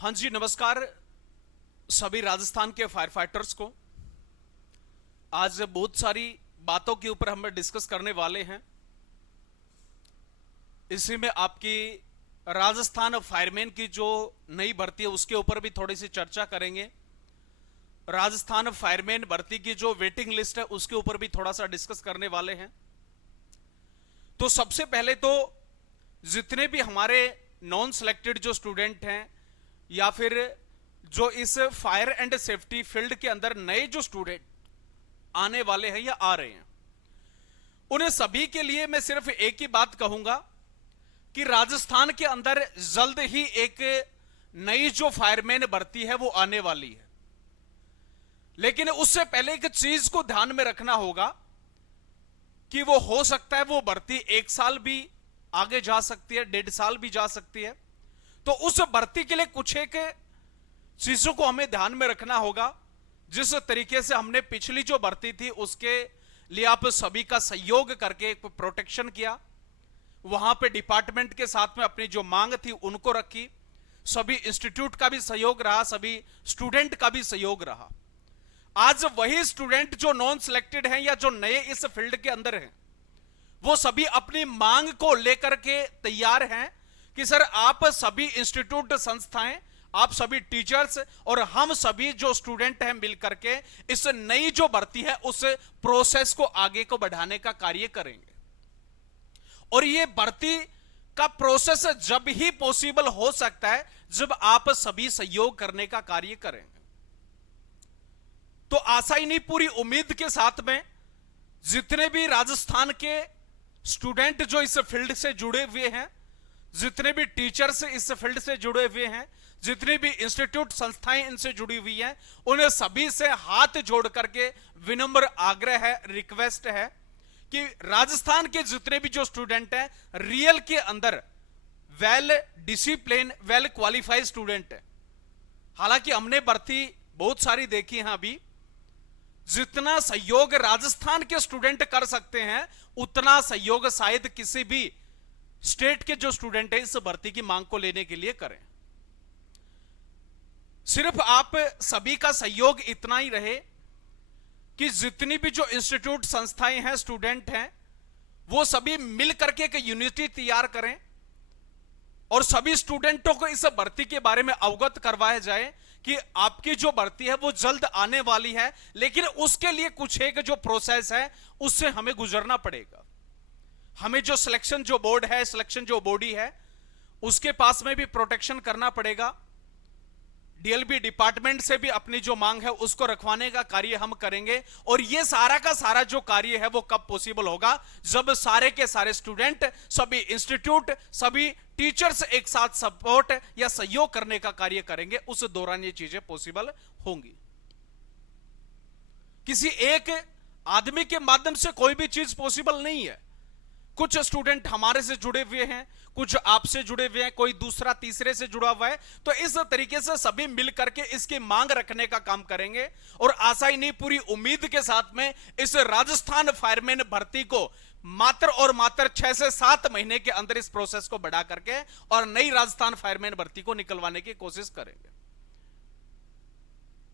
हाँ जी, नमस्कार सभी राजस्थान के फायर फाइटर्स को। आज बहुत सारी बातों के ऊपर हम डिस्कस करने वाले हैं। इसी में आपकी राजस्थान फायरमैन की जो नई भर्ती है उसके ऊपर भी थोड़ी सी चर्चा करेंगे। राजस्थान फायरमैन भर्ती की जो वेटिंग लिस्ट है उसके ऊपर भी थोड़ा सा डिस्कस करने वाले हैं। तो सबसे पहले तो जितने भी हमारे नॉन सिलेक्टेड जो स्टूडेंट हैं या फिर जो इस फायर एंड सेफ्टी फील्ड के अंदर नए जो स्टूडेंट आने वाले हैं या आ रहे हैं, उन्हें सभी के लिए मैं सिर्फ एक ही बात कहूंगा कि राजस्थान के अंदर जल्द ही एक नई जो फायरमैन भर्ती है वो आने वाली है। लेकिन उससे पहले एक चीज को ध्यान में रखना होगा कि वो हो सकता है वो भर्ती 1 साल भी आगे जा सकती है, 1.5 साल भी जा सकती है। तो उस भर्ती के लिए कुछ एक चीजों को हमें ध्यान में रखना होगा। जिस तरीके से हमने पिछली जो भर्ती थी उसके लिए आप सभी का सहयोग करके एक प्रोटेक्शन किया, वहां पे डिपार्टमेंट के साथ में अपनी जो मांग थी उनको रखी, सभी इंस्टीट्यूट का भी सहयोग रहा, सभी स्टूडेंट का भी सहयोग रहा। आज वही स्टूडेंट जो नॉन सिलेक्टेड हैं या जो नए इस फील्ड के अंदर हैं, वो सभी अपनी मांग को लेकर के तैयार हैं कि सर आप सभी इंस्टीट्यूट संस्थाएं, आप सभी टीचर्स और हम सभी जो स्टूडेंट हैं मिलकर के इस नई जो भर्ती है उस प्रोसेस को आगे को बढ़ाने का कार्य करेंगे। और ये भर्ती का प्रोसेस जब ही पॉसिबल हो सकता है जब आप सभी सहयोग करने का कार्य करेंगे। तो आशा ही नहीं, पूरी उम्मीद के साथ में जितने भी राजस्थान के स्टूडेंट जो इस फील्ड से जुड़े हुए हैं, जितने भी टीचर्स इस फील्ड से जुड़े हुए हैं, जितनी भी इंस्टीट्यूट संस्थाएं इनसे जुड़ी हुई हैं, उन्हें सभी से हाथ जोड़ करके विनम्र आग्रह है, रिक्वेस्ट है कि राजस्थान के जितने भी जो स्टूडेंट हैं रियल के अंदर well discipline, well qualified student है। हालांकि हमने भर्ती बहुत सारी देखी है, अभी जितना सहयोग राजस्थान के स्टूडेंट कर सकते हैं उतना सहयोग शायद किसी भी स्टेट के जो स्टूडेंट है इस भर्ती की मांग को लेने के लिए करें। सिर्फ आप सभी का सहयोग इतना ही रहे कि जितनी भी जो इंस्टीट्यूट संस्थाएं हैं, स्टूडेंट हैं, वो सभी मिल करके एक यूनिटी तैयार करें और सभी स्टूडेंटों को इस भर्ती के बारे में अवगत करवाया जाए कि आपकी जो भर्ती है वो जल्द आने वाली है, लेकिन उसके लिए कुछ एक जो प्रोसेस है उससे हमें गुजरना पड़ेगा। हमें जो सिलेक्शन जो बोर्ड है, सिलेक्शन जो बॉडी है, उसके पास में भी प्रोटेक्शन करना पड़ेगा। डीएलबी डिपार्टमेंट से भी अपनी जो मांग है उसको रखवाने का कार्य हम करेंगे। और ये सारा का सारा जो कार्य है वो कब पॉसिबल होगा? जब सारे के सारे स्टूडेंट, सभी इंस्टीट्यूट, सभी टीचर्स एक साथ सपोर्ट या सहयोग करने का कार्य करेंगे, उस दौरान ये चीजें पॉसिबल होंगी। किसी एक आदमी के माध्यम से कोई भी चीज पॉसिबल नहीं है। कुछ स्टूडेंट हमारे से जुड़े हुए हैं, कुछ आपसे जुड़े हुए हैं, कोई दूसरा तीसरे से जुड़ा हुआ है। तो इस तरीके से सभी मिल करके इसकी मांग रखने का काम करेंगे। और आशा ही नहीं, पूरी उम्मीद के साथ में इस राजस्थान फायरमैन भर्ती को मात्र और मात्र 6 से 7 महीने के अंदर इस प्रोसेस को बढ़ा करके और नई राजस्थान फायरमैन भर्ती को निकलवाने की कोशिश करेंगे।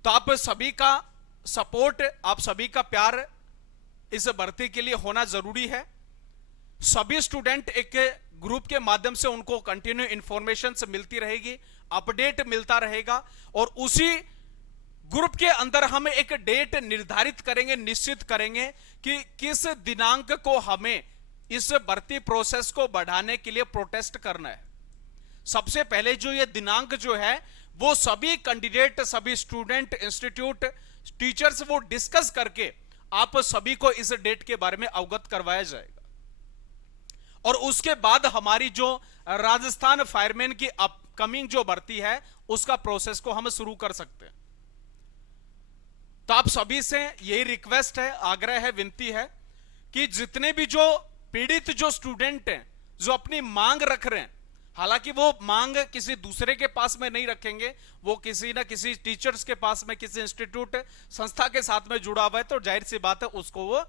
तो आप सभी का सपोर्ट, आप सभी का प्यार इस भर्ती के लिए होना जरूरी है। सभी स्टूडेंट एक ग्रुप के माध्यम से उनको कंटिन्यू इंफॉर्मेशन मिलती रहेगी, अपडेट मिलता रहेगा और उसी ग्रुप के अंदर हम एक डेट निर्धारित करेंगे, निश्चित करेंगे कि किस दिनांक को हमें इस भर्ती प्रोसेस को बढ़ाने के लिए प्रोटेस्ट करना है। सबसे पहले जो ये दिनांक जो है वो सभी कैंडिडेट, सभी स्टूडेंट, इंस्टीट्यूट, टीचर्स वो डिस्कस करके आप सभी को इस डेट के बारे में अवगत करवाया जाएगा। और उसके बाद हमारी जो राजस्थान फायरमैन की अपकमिंग जो भर्ती है उसका प्रोसेस को हम शुरू कर सकते हैं। तो आप सभी से यही रिक्वेस्ट है, आग्रह है, विनती है कि जितने भी जो पीड़ित जो स्टूडेंट हैं, जो अपनी मांग रख रहे हैं, हालांकि वो मांग किसी दूसरे के पास में नहीं रखेंगे, वो किसी ना किसी टीचर्स के पास में, किसी इंस्टीट्यूट संस्था के साथ में जुड़ा हुआ है, तो जाहिर सी बात है उसको वो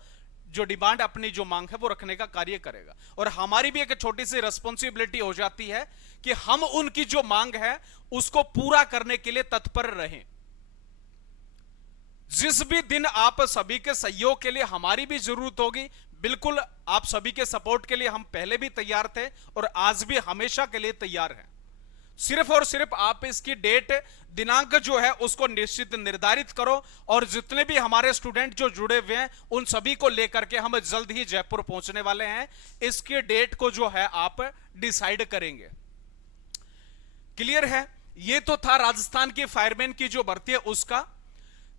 जो डिमांड, अपनी जो मांग है वो रखने का कार्य करेगा। और हमारी भी एक छोटी सी रिस्पॉन्सिबिलिटी हो जाती है कि हम उनकी जो मांग है उसको पूरा करने के लिए तत्पर रहें। जिस भी दिन आप सभी के सहयोग के लिए हमारी भी जरूरत होगी, बिल्कुल आप सभी के सपोर्ट के लिए हम पहले भी तैयार थे और आज भी हमेशा के लिए तैयार हैं। सिर्फ और सिर्फ आप इसकी डेट, दिनांक जो है उसको निश्चित निर्धारित करो, और जितने भी हमारे स्टूडेंट जो जुड़े हुए हैं उन सभी को लेकर के हम जल्द ही जयपुर पहुंचने वाले हैं। इसके डेट को जो है आप डिसाइड करेंगे। क्लियर है? ये तो था राजस्थान की फायरमैन की जो भर्ती है उसका।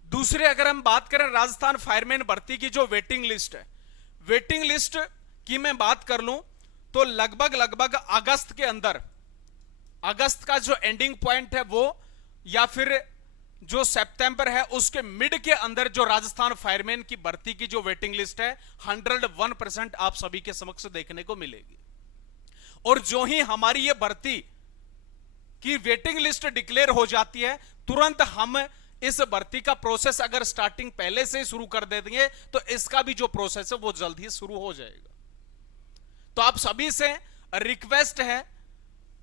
दूसरे अगर हम बात करें राजस्थान फायरमैन भर्ती की जो वेटिंग लिस्ट है, वेटिंग लिस्ट की मैं बात कर लूं तो लगभग अगस्त के अंदर, अगस्त का जो एंडिंग पॉइंट है वो, या फिर जो सितंबर है उसके मिड के अंदर जो राजस्थान फायरमैन की भर्ती की जो वेटिंग लिस्ट है 101% आप सभी के समक्ष देखने को मिलेगी। और जो ही हमारी ये भर्ती की वेटिंग लिस्ट डिक्लेयर हो जाती है, तुरंत हम इस भर्ती का प्रोसेस अगर स्टार्टिंग पहले से शुरू कर दे देंगे तो इसका भी जो प्रोसेस है वो जल्द ही शुरू हो जाएगा। तो आप सभी से रिक्वेस्ट है,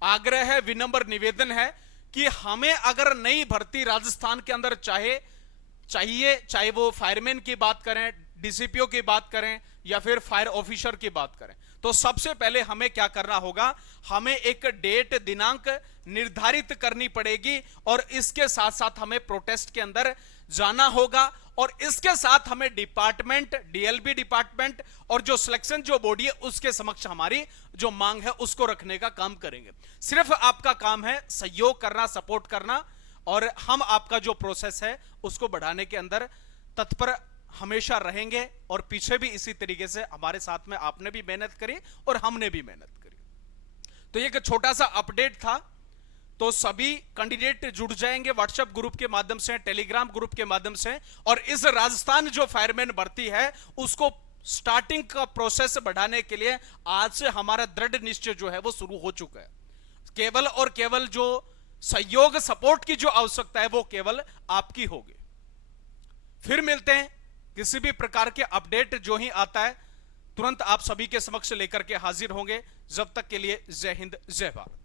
आग्रह है, विनम्र निवेदन है कि हमें अगर नई भर्ती राजस्थान के अंदर चाहे वो फायरमैन की बात करें, डीसीपीओ की बात करें या फिर फायर ऑफिसर की बात करें, तो सबसे पहले हमें क्या करना होगा, हमें एक डेट, दिनांक निर्धारित करनी पड़ेगी और इसके साथ साथ हमें प्रोटेस्ट के अंदर जाना होगा। और इसके साथ हमें डिपार्टमेंट, डीएलबी डिपार्टमेंट और जो सिलेक्शन जो बॉडी है उसके समक्ष हमारी जो मांग है उसको रखने का काम करेंगे। सिर्फ आपका काम है सहयोग करना, सपोर्ट करना, और हम आपका जो प्रोसेस है उसको बढ़ाने के अंदर तत्पर हमेशा रहेंगे। और पीछे भी इसी तरीके से हमारे साथ में आपने भी मेहनत करी और हमने भी मेहनत करी। तो ये एक छोटा सा अपडेट था। तो सभी कैंडिडेट जुड़ जाएंगे व्हाट्सएप ग्रुप के माध्यम से, टेलीग्राम ग्रुप के माध्यम से, और इस राजस्थान जो फायरमैन भर्ती है उसको स्टार्टिंग का प्रोसेस बढ़ाने के लिए आज से हमारा दृढ़ निश्चय जो है वो शुरू हो चुका है। केवल और केवल जो सहयोग, सपोर्ट की जो आवश्यकता है वो केवल आपकी होगी। फिर मिलते हैं, किसी भी प्रकार के अपडेट जो ही आता है तुरंत आप सभी के समक्ष लेकर के हाजिर होंगे। जब तक के लिए जय हिंद, जय भारत।